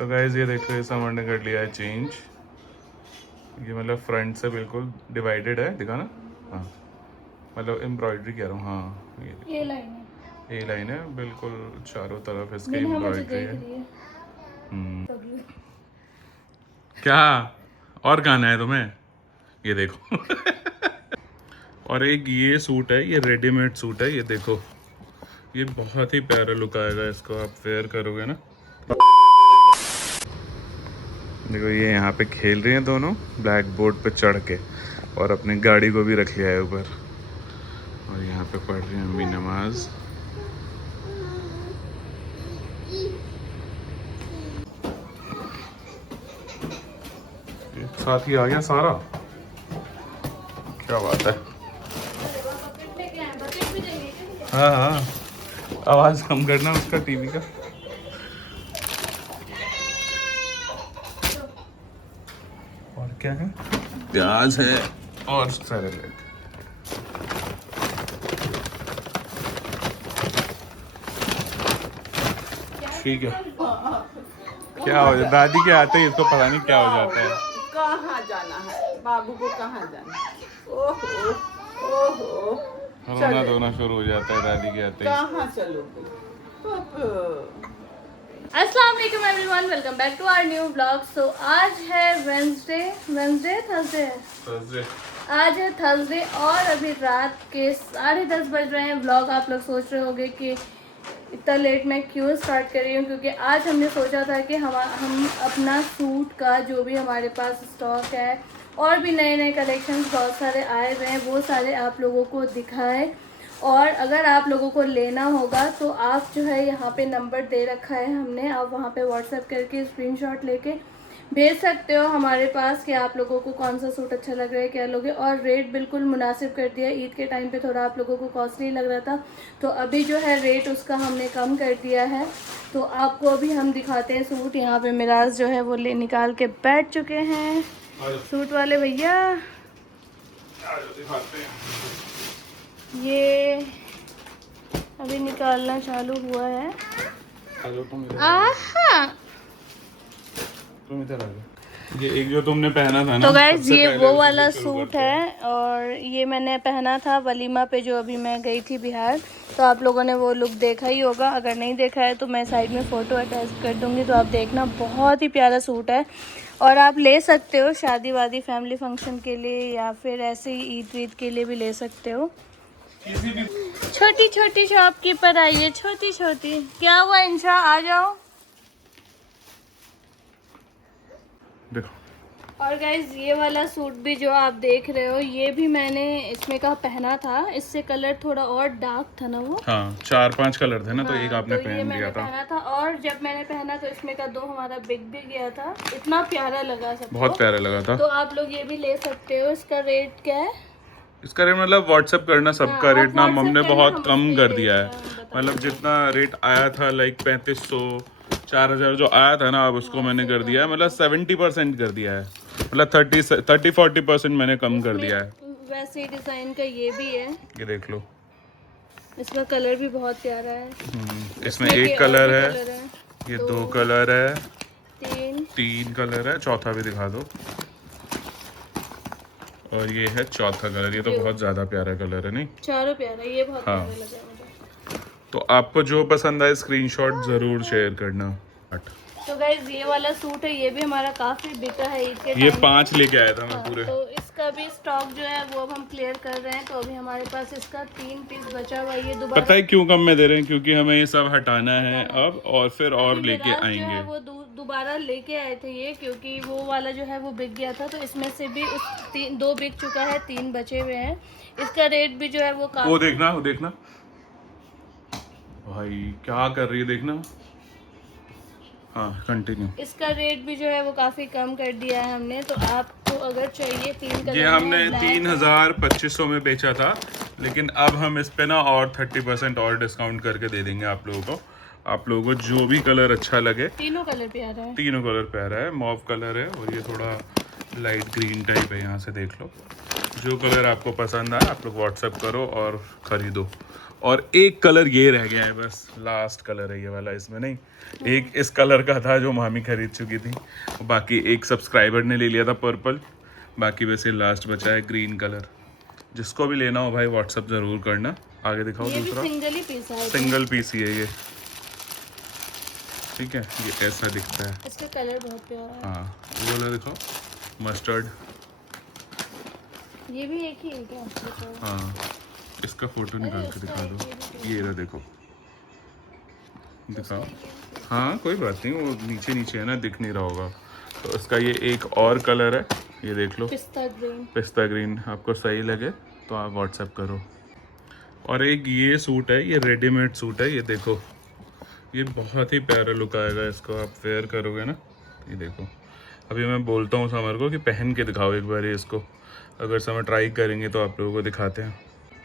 तो गाइस ये देखो, ये समर ने कर लिया है चेंज। ये मतलब फ्रंट से बिल्कुल डिवाइडेड है, दिखा ना। हाँ मतलब एम्ब्रॉयडरी कह रहा हूँ। हाँ ये लाइन है, ये लाइन है बिल्कुल, चारों तरफ इसके बिना मुझे एम्ब्रॉयडरी देख है। रही है। क्या और गाना है तुम्हें? ये देखो। और एक ये सूट है, ये रेडीमेड सूट है, ये देखो। ये बहुत ही प्यारा लुक आएगा, इसको आप वेयर करोगे ना। देखो ये यहाँ पे खेल रही हैं दोनों ब्लैक बोर्ड पे चढ़ के, और अपनी गाड़ी को भी रख लिया है ऊपर। और यहाँ पे पढ़ रही हैं अम्मी नमाज। एक साथ ही आ गया सारा, क्या बात है। हाँ हाँ, आवाज़ कम करना उसका टीवी का। और क्या है? प्याज है और सैलेड। ठीक है। क्या हो जाता, दादी के आते ही इसको पता नहीं क्या हो जाता है। कहाँ जाना है बाबू को, कहाँ जाना है? ओहो ओहो, रोना धोना शुरू हो जाता है दादी के आते ही। कहाँ चलोगे? अस्सलाम वालेकुम everyone, welcome back to our new blog. So आज है थर्सडे। आज है थर्सडे और अभी रात के 10:30 बज रहे हैं। ब्लॉग आप लोग सोच रहे होंगे कि इतना लेट मैं क्यों स्टार्ट कर रही हूँ, क्योंकि आज हमने सोचा था कि हम अपना सूट का जो भी हमारे पास स्टॉक है और भी नए नए कलेक्शंस बहुत सारे आए हुए हैं वो सारे आप लोगों को दिखाएं। और अगर आप लोगों को लेना होगा तो आप जो है यहाँ पे नंबर दे रखा है हमने, आप वहाँ पे व्हाट्सएप करके स्क्रीनशॉट लेके भेज सकते हो हमारे पास कि आप लोगों को कौन सा सूट अच्छा लग रहा है, क्या लोगे। और रेट बिल्कुल मुनासिब कर दिया। ईद के टाइम पे थोड़ा आप लोगों को कॉस्टली लग रहा था, तो अभी जो है रेट उसका हमने कम कर दिया है। तो आपको अभी हम दिखाते हैं सूट। यहाँ पे मिराज जो है वो ले निकाल के बैठ चुके हैं सूट वाले भैया। ये अभी निकालना चालू हुआ है। आहा, तुम इधर आ जाओ। ये एक जो तुमने पहना था ना, तो गाइज सबसे ये पहले वो उसी से वाला शुरू सूट करते हैं। है और ये मैंने पहना था वलीमा पे जो अभी मैं गई थी बिहार। तो आप लोगों ने वो लुक देखा ही होगा, अगर नहीं देखा है तो मैं साइड में फ़ोटो अटैच कर दूंगी तो आप देखना। बहुत ही प्यारा सूट है और आप ले सकते हो शादी वादी फैमिली फंक्शन के लिए या फिर ऐसे ही ईद वीद के लिए भी ले सकते हो। छोटी छोटी शॉपकीपर आई है, छोटी छोटी। क्या हुआ इंशा, आ जाओ। देखो और गाइज ये वाला सूट भी जो आप देख रहे हो ये भी मैंने इसमें का पहना था। इससे कलर थोड़ा और डार्क था ना वो। हाँ, 4-5 कलर थे ना, तो एक हाँ, आपने तो ये पहन मैंने लिया था। पहना था और जब मैंने पहना तो इसमें का 2 हमारा बिक भी गया था। इतना प्यारा लगा सबको, बहुत प्यारा लगा था। तो आप लोग ये भी ले सकते हो। इसका रेट क्या है? इसका रेट मतलब व्हाट्सएप करना, सबका हाँ, रेट आप ना WhatsApp हमने करना, बहुत हम कम उसके कर रेट दिया है। का हम बता मतलब देंगे। जितना रेट आया था लाइक 3500 4000 जो आया था ना, अब उसको मैंने कर दिया है, मतलब 70% कर दिया है। मतलब 30-40% मैंने कम कर दिया है। इसमें वैसे डिजाइन का ये भी है, ये देख लो। इसका कलर भी बहुत प्यारा है। इसमें के एक और कलर भी है, कलर है। ये 2 2 कलर है, 3 3 कलर है, चौथा भी दिखा दो। और ये है चौथा कलर। ये तो बहुत ज़्यादा प्यारा कलर है, नहीं? चारों प्यारा, ये बहुत हाँ। प्यारा लगा मुझे। तो आपको जो पसंद आए स्क्रीनशॉट ज़रूर शेयर करना। तो गाइज ये वाला सूट है, ये भी हमारा काफी बिका है ईद के ये टाइम 5 लेके आया था मैं हाँ, पूरे। तो इसका भी स्टॉक जो है वो अब हम क्लियर कर रहे हैं। तो अभी हमारे पास इसका 3 पीस बचा हुआ है। ये दोबारा पता है क्यों कम में दे रहे हैं? क्योंकि हमें ये सब हटाना है अब, और फिर और अभी लेके विराज जो आएंगे। है वो दोबारा लेके आए थे ये, क्योंकि वो वाला जो है वो बिक गया था। तो इसमें से भी 2 बिक चुका है, 3 बचे हुए हैं। इसका रेट भी जो है वो वो काफी देखना, वो देखना भाई क्या कर रही है, देखना। हाँ, कंटिन्यू। इसका रेट भी जो है वो काफी कम कर दिया है हमने। तो आपको अगर चाहिए 3 कलर ये हमने 3200 में बेचा था, लेकिन अब हम इस पे ना और 30% और डिस्काउंट करके दे देंगे आप लोगों को। आप लोगों को जो भी कलर अच्छा लगे, तीनों कलर प्यारा है। तीनों कलर प्यारा है। मॉव कलर है और ये थोड़ा लाइट ग्रीन टाइप है, यहाँ से देख लो। जो कलर आपको पसंद आए आप लोग व्हाट्सएप करो और ख़रीदो। और एक कलर ये रह गया है, बस लास्ट कलर है ये वाला इसमें। नहीं, एक इस कलर का था जो मामी खरीद चुकी थी, बाकी एक सब्सक्राइबर ने ले लिया था पर्पल, बाकी वैसे लास्ट बचा है ग्रीन कलर। जिसको भी लेना हो भाई व्हाट्सअप ज़रूर करना। आगे दिखाओ ये भी दूसरा, सिंगल ही पीस है, सिंगल पीस ही है ये, ठीक है। ये ऐसा दिखता है, इसका कलर बहुत प्यारा है। हाँ वो वाला दिखाओ, मस्टर्ड। ये भी एक ही है क्या? बताओ। हाँ, इसका फोटो निकाल के दिखा दो। ये रहा, देखो दिखाओ। हाँ कोई बात नहीं, वो नीचे नीचे है ना, दिख नहीं रहा होगा। तो इसका ये एक और कलर है, ये देख लो, पिस्ता ग्रीन। पिस्ता ग्रीन। आपको सही लगे तो आप व्हाट्सएप करो। और एक ये सूट है, ये रेडीमेड सूट है, ये देखो, ये बहुत ही प्यारा लुक आएगा इसको आप वेयर करोगे ना। ये देखो, अभी मैं बोलता हूँ समर को कि पहन के दिखाओ एक बार इसको। अगर समर ट्राई करेंगे तो आप लोगों को दिखाते हैं।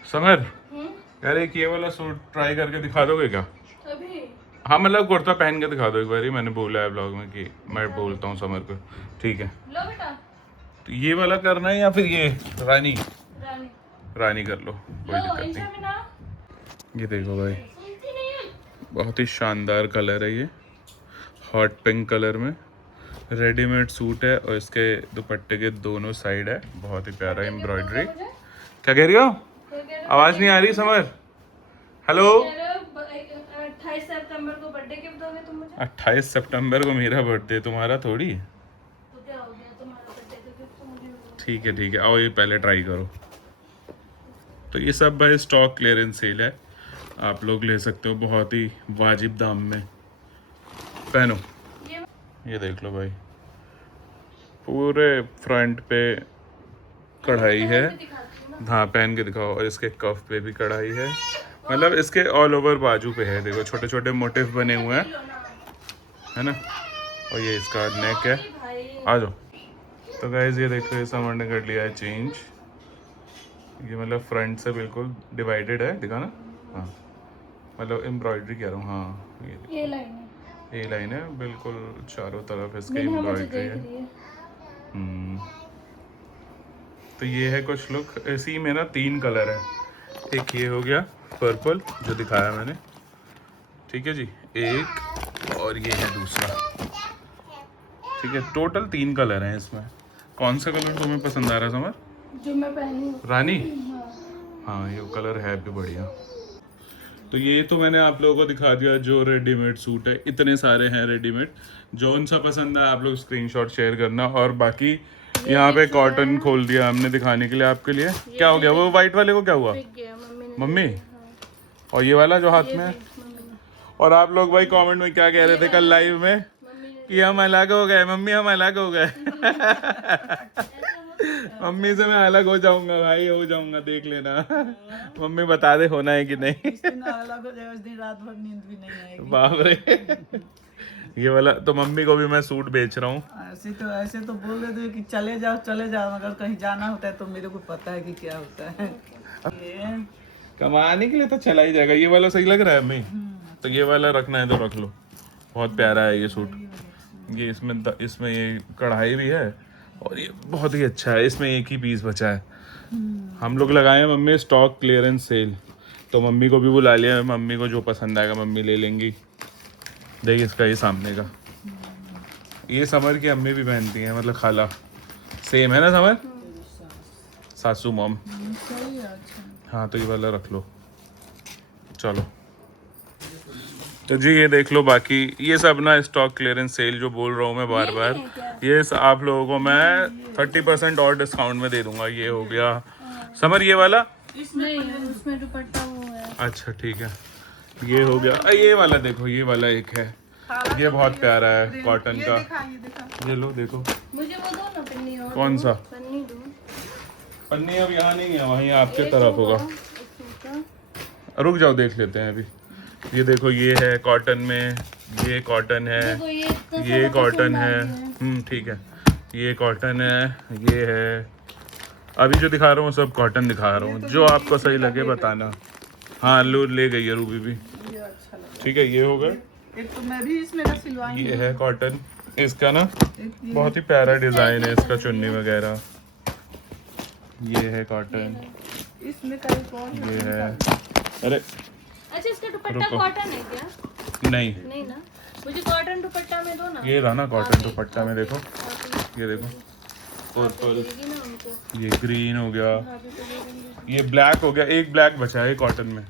समर यार एक ये वाला सूट ट्राई करके दिखा दोगे क्या? अभी हाँ मतलब कुर्ता पहन के दिखा दो एक बार, मैंने बोला है ब्लॉग में कि मैं बोलता हूँ समर को, ठीक है। लो बेटा, तो ये वाला करना है या फिर ये रानी? रानी रानी कर लो, कोई लो, दिक्कत इंशा नहीं। में ना ये देखो भाई, सुनती नहीं है। बहुत ही शानदार कलर है ये, हॉट पिंक कलर में रेडीमेड सूट है। और इसके दुपट्टे के दोनों साइड है बहुत ही प्यारा एम्ब्रॉयडरी। मुझे क्या कह रही हो? तो कह रहे आवाज़ नहीं आ रही समर? हेलो, 28 सितंबर को बर्थडे गिफ्ट दोगे तुम मुझे? 28 सितंबर को मेरा बर्थडे, तुम्हारा थोड़ी है। तो क्या हो गया, तुम्हारा बर्थडे का गिफ्ट तो मुझे मिला। ठीक है ठीक है, आओ ये पहले ट्राई करो। तो ये सब भाई स्टॉक क्लियरेंस सेल है, आप लोग ले सकते हो बहुत ही वाजिब दाम में। पहनो, ये देख लो भाई, पूरे फ्रंट पे कढ़ाई है। दिखाती हूँ ना। हाँ पहन के दिखाओ। और इसके कफ पे भी कढ़ाई है, मतलब इसके ऑल ओवर बाजू पे है, देखो छोटे छोटे मोटिव बने हुए हैं, है ना। और ये इसका नेक है, भाई आ जाओ। तो गाइस ये देखो, ये समर ने कर लिया है चेंज। ये मतलब फ्रंट से बिल्कुल डिवाइडेड है, दिखा ना। हाँ मतलब एम्ब्रॉयडरी कह रहा हूँ, हाँ ये लाइन है, ये लाइन है बिल्कुल चारों तरफ इसके नेहा मुझे एम्ब्रॉयडरी देख है। रही है। तो ये है कुछ लुक। इसी में ना 3 कलर है, एक ये हो गया पर्पल जो दिखाया मैंने, ठीक है जी, एक और ये है दूसरा, ठीक है। टोटल 3 कलर हैं इसमें। कौन सा कलर तुम्हें पसंद आ रहा है समर? जो मैं पहनी हूँ। रानी? हाँ। हाँ ये कलर है भी बढ़िया। तो ये तो मैंने आप लोगों को दिखा दिया जो रेडीमेड सूट है, इतने सारे हैं रेडीमेड। जौन सा पसंद है आप लोग स्क्रीनशॉट शेयर करना। और बाकी यहाँ पे कॉटन खोल दिया हमने दिखाने के लिए आपके लिए। क्या हो गया वो वाइट वाले को, क्या हुआ? बिक गया मम्मी ने। मम्मी? और ये वाला जो हाथ में है? मम्मी ने। और आप लोग भाई कमेंट में क्या कह रहे थे कल लाइव में मम्मी ने। कि हम अलग हो गए, मम्मी हम अलग हो गए। मम्मी से मैं अलग हो जाऊंगा भाई, हो जाऊंगा, देख लेना। मम्मी बता दे होना है कि नहीं। जिस दिन अलग हो जाए उस दिन रात भर नींद भी नहीं आएगी। बाप रे। ये वाला तो मम्मी को भी मैं सूट बेच रहा हूँ। ऐसे तो बोल रहे थे कि चले जाओ, मगर कहीं जाना होता है तो मेरे को पता है कि क्या होता है। ये कमाने के लिए तो चला ही जाएगा। ये वाला सही लग रहा है मम्मी? तो ये वाला रखना है तो रख लो, बहुत प्यारा है ये सूट। ये इसमें ये कढ़ाई भी है और ये बहुत ही अच्छा है। इसमें एक ही पीस बचा है, हम लोग लगाए हैं मम्मी स्टॉक क्लियरेंस सेल, तो मम्मी को भी बुला लिया। मम्मी को जो पसंद आएगा मम्मी ले लेंगी। देखिए इसका ये सामने का, ये समर की अम्मी भी पहनती हैं, मतलब खाला सेम है ना समर, सासू मॉम। सही है, अच्छा। हाँ तो ये वाला रख लो। चलो तो जी ये देख लो, बाकी ये सब ना स्टॉक क्लियरेंस सेल जो बोल रहा हूँ मैं बार बार, ये आप लोगों को मैं 30% और डिस्काउंट में दे दूंगा। ये हो गया समर ये वाला, नहीं उसमें दुपट्टा वो है। अच्छा ठीक है। ये हो गया, ये वाला देखो, ये वाला एक है, ये बहुत प्यारा है कॉटन का। ये लो देखो, मुझे वो दो ना पन्नी। और कौन सा? पन्नी दो। पन्नी अब यहाँ नहीं है, वहीं आपके तरफ होगा। रुक जाओ देख लेते हैं अभी। ये देखो ये है कॉटन में, ये कॉटन है, देखो ये इतना ये सारा कॉटन पसंद आ है, गया ठीक है। ये कॉटन है, ये है। अभी जो दिखा रहा हूँ सब कॉटन दिखा रहा हूँ, जो आपको सही लगे बताना। हाँ लो ले गई है रूबी भी, ये अच्छा लगा। ठीक है। ये हो गए, एक तो मैं भी इसमें का सिलवाई ये है कॉटन, इसका ना एक ये बहुत ही प्यारा डिजाइन है इसका, चुन्नी वगैरह। ये है कॉटन, इसमें का एक और ये है। अरे अच्छा इसका दुपट्टा रुको। कॉटन है क्या? नहीं, नहीं ना, मुझे कॉटन दुपट्टा में दो ना। ये रहा ना कॉटन दुपट्टा में, देखो आप ये देखो, पर्पल, देगी ना उनको। ये ग्रीन हो गया, भाभी को दे देंगे। ये ब्लैक हो गया, एक ब्लैक बचा है कॉटन में।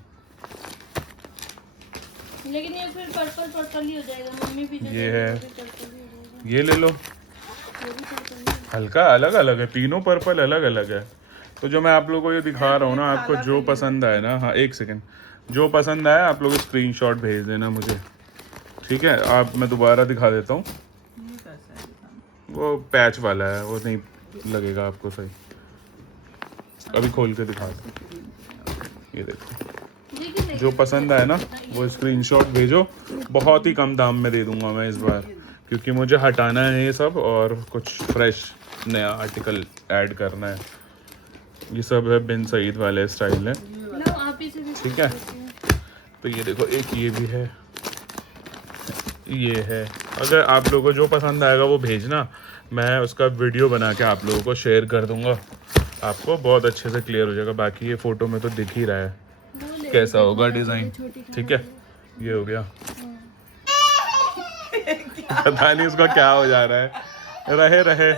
लेकिन ये फिर पर्पल पर्पल ही हो जाएगा, मम्मी भी जो ये देगी है। वो भी पर्पल ही हो जाएगा। ये ले लो, ये भी पर्पल ही है। हल्का अलग अलग है, तीनों पर्पल अलग अलग है। तो जो मैं आप लोगों को ये दिखा रहा हूँ ना, आपको जो पसंद आए ना, हाँ एक सेकंड, जो पसंद आए आप लोग स्क्रीनशॉट भेज देना मुझे, ठीक है? आप, मैं दोबारा दिखा देता हूँ, ये कैसा है दिखाना? वो पैच वाला है, वो नहीं लगेगा आपको सही। अभी खोल के दिखा दो, ये देखो, देखिए नहीं, जो पसंद आए ना वो स्क्रीनशॉट भेजो। बहुत ही कम दाम में दे दूंगा मैं इस बार, क्योंकि मुझे हटाना है ये सब और कुछ फ्रेश नया आर्टिकल ऐड करना है। ये सब है बिन सईद वाले स्टाइल है, लो आप ही से भी ठीक है? तो ये देखो, एक ये भी है, ये है। अगर आप लोगों को जो पसंद आएगा वो भेजना, मैं उसका वीडियो बना के आप लोगों को शेयर कर दूंगा, आपको बहुत अच्छे से क्लियर हो जाएगा। बाकी ये फोटो में तो दिख ही रहा है वो ले कैसा होगा डिज़ाइन, ठीक है? ये हो गया, पता नहीं उसका क्या हो जा रहा है, रहे रहे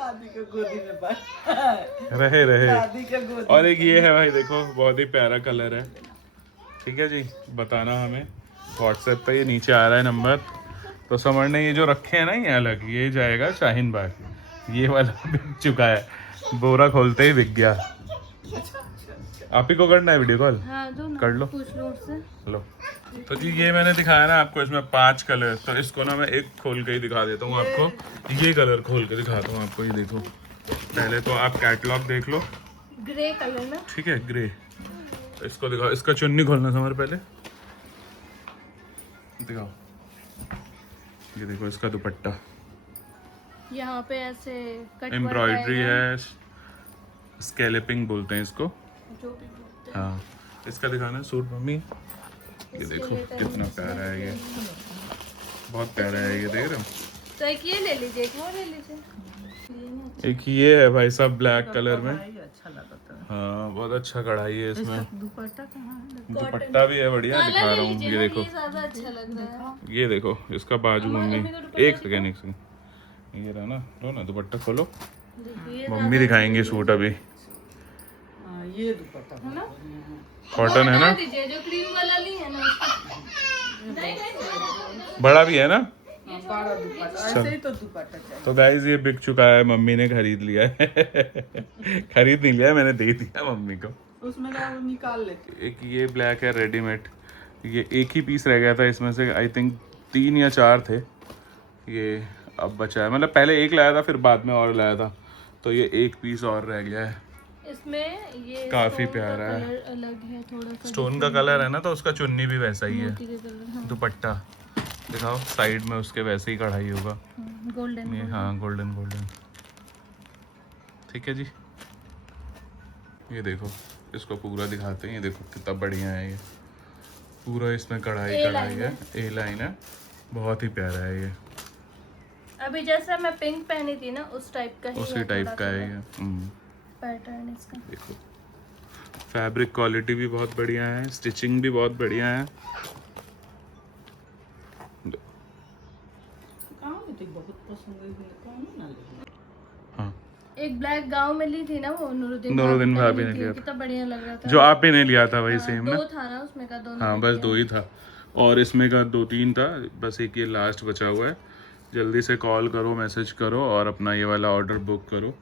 दादी के गोदी में बैठ रहे रहे। दादी के गोदी। और एक ये है भाई, देखो बहुत ही प्यारा कलर है, ठीक है जी? बताना हमें व्हाट्सएप पे, ये नीचे आ रहा है नंबर। तो समझना ये जो रखे हैं ना ये अलग, ये जाएगा शाहीन बाग। ये वाला बिक चुका है, बोरा खोलते ही बिक गया। आप ही को करना है वीडियो कॉल, हाँ दो ना, कर लो। पूछ लो उससे। लो। तो जी ये मैंने दिखाया ना आपको, इसमें 5 कलर, तो इसको ना मैं एक खोल के ही दिखा देता हूँ आपको। ये कलर खोल के दिखाता हूँ आपको, ये देखो। पहले तो आप कैटलॉग देख लो, ग्रे कलर ना, ठीक है? ग्रे। इसको दिखाओ, इसका चुन्नी खोलना समर पहले, दिखाओ। ये देखो इसका दुपट्टा, यहाँ पे ऐसे कट एम्ब्रॉयडरी है, स्केलेपिंग बोलते हैं इसको, जो भी बोलते हैं। हाँ। इसका दिखाना है सूट मम्मी, ये इसके देखो लिए तो कितना प्यारा है ये, बहुत प्यारा है ये, देख रहे हो? तो एक ये ले लीजिए, एक वो ले लीजिए। ये नहीं एक ये है भाई साहब ब्लैक कलर में, भाई अच्छा लगा था। हाँ बहुत अच्छा कढ़ाई है इसमें। दुपट्टा कहाँ है? दुपट्टा भी है बढ़िया, दिखा रहा हूँ, ये देखो, ये ज्यादा अच्छा लग रहा है। ये देखो इसका बाजू मम्मी। मम्मी का दुपट्टा एक सेकेंड, एक सेकेंड, ये रहा ना, लो ना दुपट्टा खोलो, देखिए मम्मी दिखाएंगे सूट अभी। हाँ, ये दुपट्टा है ना, कॉटन है ना, दीजिए जो क्रीम वाला नहीं है ना उसका। नहीं बड़ा भी है ना। हाँ, बड़ा दुपट्टा, ऐसे ही तो दुपट्टा चाहिए। तो गाइज ये बिक चुका है, मम्मी ने खरीद लिया है। खरीद नहीं लिया, मैंने दे दिया मम्मी को। उसमें का वो निकाल लेते। एक ये ब्लैक है रेडीमेड, ये एक ही पीस रह गया था इसमें से, आई थिंक 3 या 4 थे, ये अब बचा है। मतलब पहले एक लाया था, फिर बाद में और लाया था, तो ये एक पीस और रह गया है। इसमें ये काफी stone का प्यारा है। कलर अलग है थोड़ा सा, स्टोन का कलर है ना, तो उसका चुन्नी भी वैसा ही है। मोती का कलर, हाँ दुपट्टा दिखाओ, साइड में उसके वैसे ही कढ़ाई होगा, गोल्डन। ये हाँ गोल्डन गोल्डन, ठीक है जी? ये देखो इसको पूरा दिखाते हैं, ये देखो कितना बढ़िया है ये, पूरा इसमें कढ़ाई कढ़ाई है, ए लाइन है, बहुत ही प्यारा है ये। अभी जैसा मैं पिंक पहनी थी ना उस टाइप का ही उसी टाइप का है ये। पैटर्न इसका। देखो फैब्रिक क्वालिटी भी बहुत बढ़िया है, स्टिचिंग भी बहुत बढ़िया है। कहाँ में थी? बहुत पसंद है, कौन ना ले। हाँ एक ब्लैक गाउन में ली थी ना वो नूरुद्दीन भाभी ने लिया था, कितना बढ़िया लग रहा था। जो आप ही ने लिया था वही सेम ना। दो था ना उसमें का, दोनों हाँ बस 2 ही था, और इसमें का 2-3 था, बस एक ये लास्ट बचा हुआ है। जल्दी से कॉल करो, मैसेज करो और अपना ये वाला ऑर्डर बुक करो।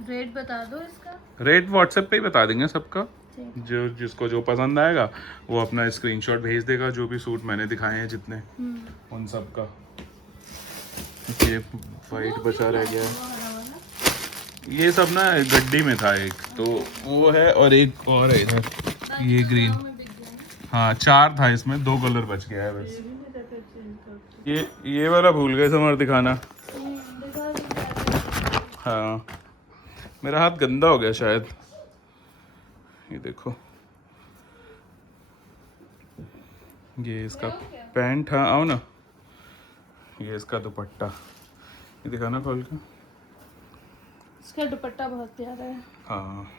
रेट बता दो इसका। रेट व्हाट्सएप पे ही बता देंगे सबका, ठीक। जो जिसको जो पसंद आएगा वो अपना स्क्रीनशॉट भेज देगा, जो भी सूट मैंने दिखाए हैं जितने, उन सब का। ये वाइट बचा रह गया है, ये सब ना गड्डी में था एक, तो वो है, और एक और है इधर, ये ग्रीन। हाँ 4 था इसमें, 2 कलर बच गया है बस। ये वाला भूल गए समर दिखाना। हाँ मेरा हाथ गंदा हो गया शायद, ये देखो, ये इसका पैंट। हाँ आओ ना, ये इसका दुपट्टा, ये दिखाना खोल के। इसका दुपट्टा बहुत प्यारा है। हाँ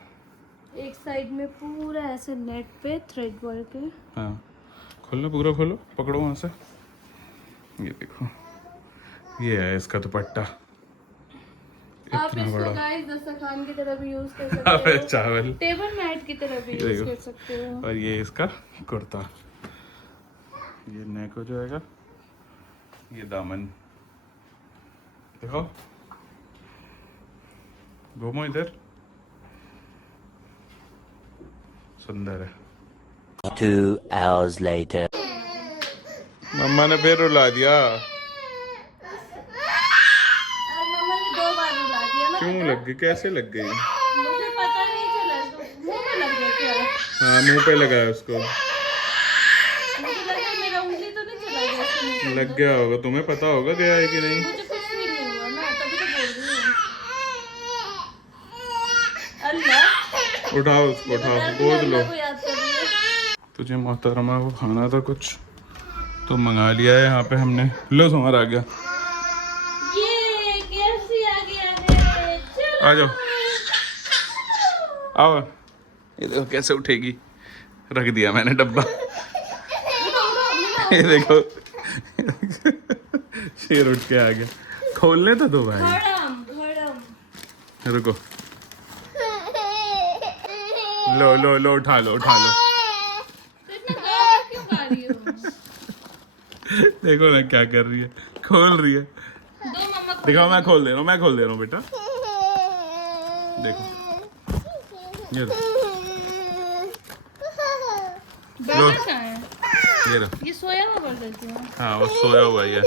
एक साइड में पूरा ऐसे नेट पे थ्रेड वर्क है। हाँ खोलो, पूरा खोलो, पकड़ो वहाँ से। ये देखो, ये है इसका दुपट्टा, आप इतना इसको बड़ा। गाइस दस्तरखान की तरह भी यूज कर सकते अबे हो, चावल। टेबल मैट की तरह भी ये यूज देखो। कर सकते हो। और ये इसका कुर्ता, ये नेक हो जाएगा, ये दामन। देखो, घूमो इधर, सुंदर है। 2 hours later. मम्मा ने फिर रुला दिया। और मम्मा ने 2 बार रुला दिया ना। क्यों लग गई, कैसे लग गई? मुझे पता नहीं चला, तो मुंह में लग गया क्या? हाँ मुंह पे लगा है उसको। मुझे लगा मेरा उंगली तो नहीं चला गया उसके मुंह में। लग गया होगा, तुम्हें पता होगा गया है कि नहीं। मुझे कुछ भी नहीं हुआ ना, तभी तो बोल रही हूँ। अल्लाह, उठाओ उसको, उठाओ, गोद लो। अल्लाह को याद कर रही है। तुझे मोहतरमा को खाना था कुछ तो मंगा लिया है यहाँ पे हमने। लो तुम्हारा आ गया, ये KFC आ गया है, चलो। आ जाओ, आओ। ये देखो कैसे उठेगी, रख दिया मैंने डब्बा। ये देखो शेर उठ के आ गया। खोलने तो दो भाई, घड़म घड़म। रुको। लो लो लो, उठा लो, उठा लो। तो इतना गाना क्यों गा रही हो? देखो ना क्या कर रही है, खोल रही है। दो मम्मा को। दिखाओ, मैं खोल दे रहा हूँ, मैं खोल दे रहा हूँ बेटा। देखो, ये लो, बर्गर कहाँ है? ये लो। ये सोया हुआ बर्गर क्यों है? हाँ वो सोया हुआ ही है।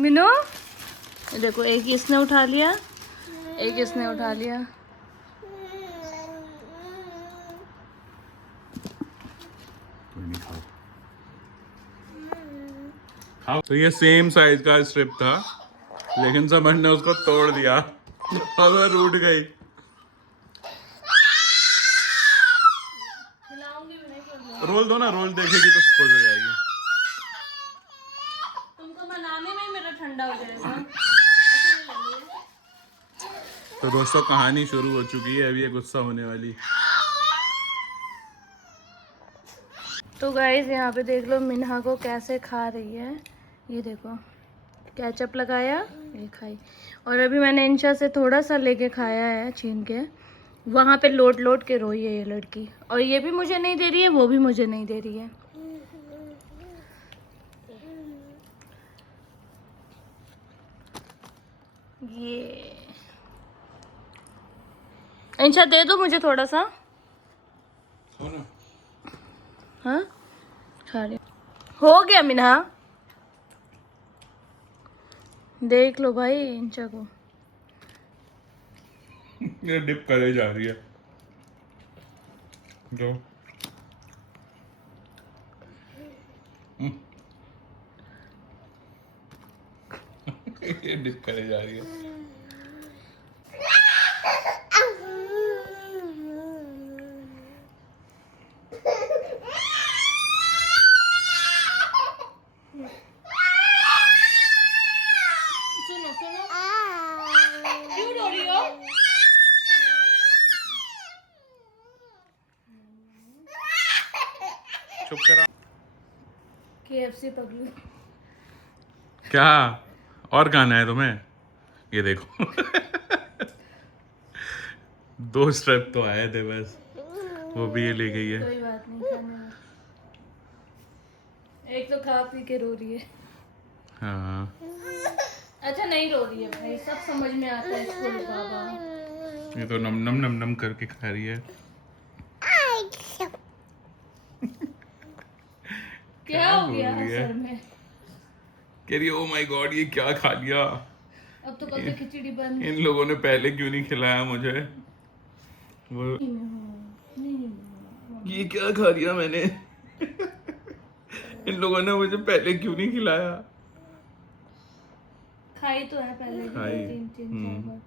मिनो, ये देखो, एक इसने उठा लिया, एक इसने उठा लिया। कोई नहीं, खाओ खाओ। तो ये सेम साइज का स्ट्रिप था, लेकिन समझ ने उसको तोड़ दिया और रूठ गई। खिलाऊंगी भी नहीं फिर। रोल दो ना, रोल देखेगी तो खुश हो जाएगी। तुमको बनाने में ही मेरा ठंडा हो जाएगा। ऐसे नहीं लगेगा। तो दोस्तों कहानी शुरू हो चुकी है, अभी ये गुस्सा होने वाली। तो गाइज यहाँ पे देख लो मिन्हा को कैसे खा रही है। ये देखो, केचप लगाया, ये खाई। और अभी मैंने इंशा से थोड़ा सा लेके खाया है छीन के। वहाँ पे लोट लोट के रोई है ये लड़की, और ये भी मुझे नहीं दे रही है, वो भी मुझे नहीं दे रही है। ये इंशा दे दो मुझे थोड़ा सा। हाँ खा रही हो गया मिन्हा। देख लो भाई इंशा को। ये डिप करे जा रही है। जो ये डिप करे जा रही है। सुनो सुनो, क्यों रो रही हो? चुप करा। KFC पगलू। क्या और खाना है तुम्हें? ये देखो 2 स्टेप तो आए थे बस, वो भी ये ले गई है। कोई बात नहीं, खाने में। एक तो खा पी के रो रही है। हाँ अच्छा नहीं रो रही है भाई, सब समझ में आता है इसको। बाबा ये तो नम नम नम नम करके खा रही है। क्या हो गया बोल रही है? सर में? कह रही ओ माय गॉड, ये क्या खा लिया। अब तो कल से खिचड़ी बंद। इन लोगों ने पहले क्यों नहीं खिलाया मुझे। वो ये क्या खा लिया मैंने इन लोगों ने मुझे पहले क्यों नहीं खिलाया। खाई तो है पहले भी, खाई। 3 4 बार।